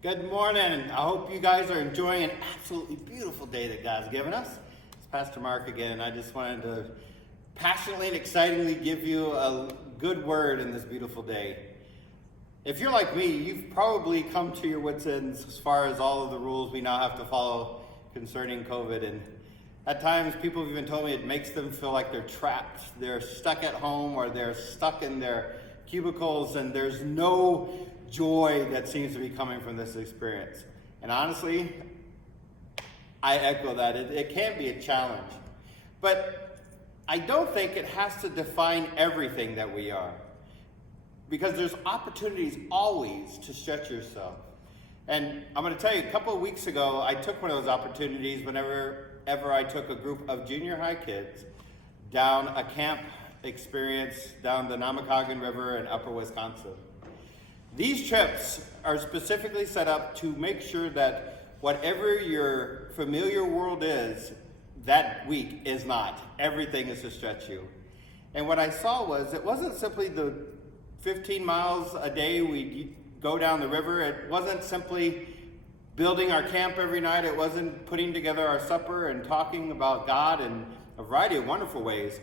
Good morning. I hope you guys are enjoying an absolutely beautiful day that God's given us. It's Pastor Mark again, and I just wanted to passionately and excitingly give you a good word in this beautiful day. If you're like me, you've probably come to your wits' ends as far as all of the rules we now have to follow concerning COVID. And at times, people have even told me it makes them feel like they're trapped. They're stuck at home or they're stuck in their cubicles, and there's no joy that seems to be coming from this experience. And honestly, I echo that. It can be a challenge. But I don't think it has to define everything that we are. Because there's opportunities always to stretch yourself. And I'm going to tell you, a couple of weeks ago, I took one of those opportunities whenever I took a group of junior high kids down a camp experience down the Namakagon River in upper Wisconsin. These trips are specifically set up to make sure that whatever your familiar world is, that week is not. Everything is to stretch you. And what I saw was, it wasn't simply the 15 miles a day we go down the river. It wasn't simply building our camp every night. It wasn't putting together our supper and talking about God in a variety of wonderful ways.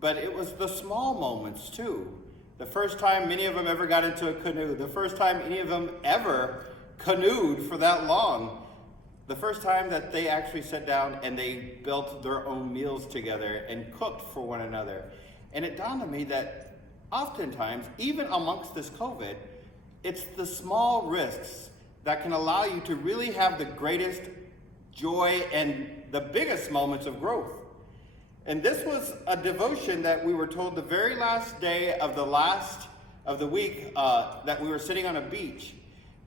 But it was the small moments too. The first time many of them ever got into a canoe. The first time any of them ever canoed for that long. The first time that they actually sat down and they built their own meals together and cooked for one another. And it dawned on me that oftentimes, even amongst this COVID, it's the small risks that can allow you to really have the greatest joy and the biggest moments of growth. And this was a devotion that we were told the very last day of the week that we were sitting on a beach,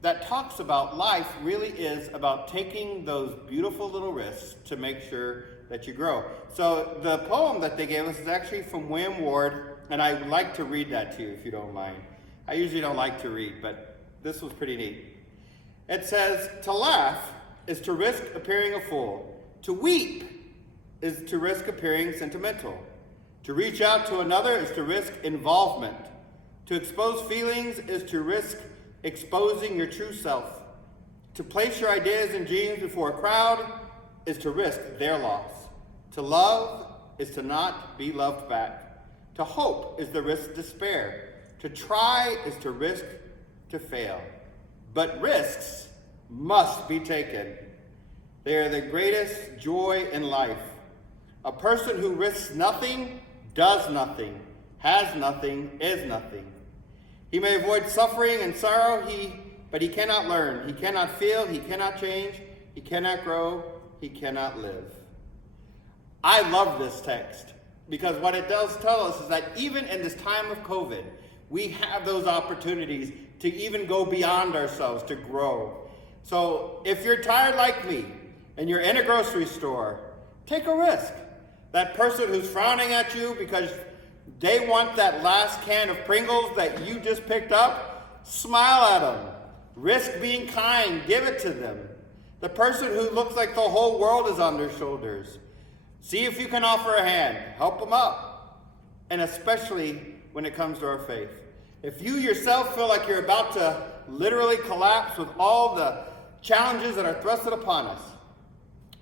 that talks about life really is about taking those beautiful little risks to make sure that you grow. So the poem that they gave us is actually from William Ward, and I would like to read that to you if you don't mind. I usually don't like to read, but this was pretty neat. It says, "To laugh is to risk appearing a fool. To weep is to risk appearing sentimental. To reach out to another is to risk involvement. To expose feelings is to risk exposing your true self. To place your ideas and dreams before a crowd is to risk their loss. To love is to not be loved back. To hope is the risk despair. To try is to risk to fail. But risks must be taken. They are the greatest joy in life. A person who risks nothing, does nothing, has nothing, is nothing. He may avoid suffering and sorrow, but he cannot learn. He cannot feel, he cannot change, he cannot grow, he cannot live." I love this text because what it does tell us is that even in this time of COVID, we have those opportunities to even go beyond ourselves, to grow. So if you're tired like me and you're in a grocery store, take a risk. That person who's frowning at you because they want that last can of Pringles that you just picked up, smile at them. Risk being kind, give it to them. The person who looks like the whole world is on their shoulders, see if you can offer a hand, help them up. And especially when it comes to our faith. If you yourself feel like you're about to literally collapse with all the challenges that are thrusted upon us,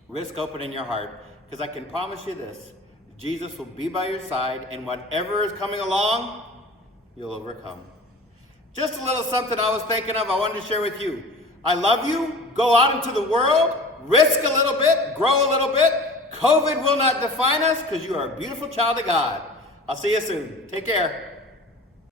risk opening your heart. Because I can promise you this, Jesus will be by your side, and whatever is coming along, you'll overcome. Just a little something I was thinking of, I wanted to share with you. I love you. Go out into the world, risk a little bit, grow a little bit. COVID will not define us because you are a beautiful child of God. I'll see you soon. Take care.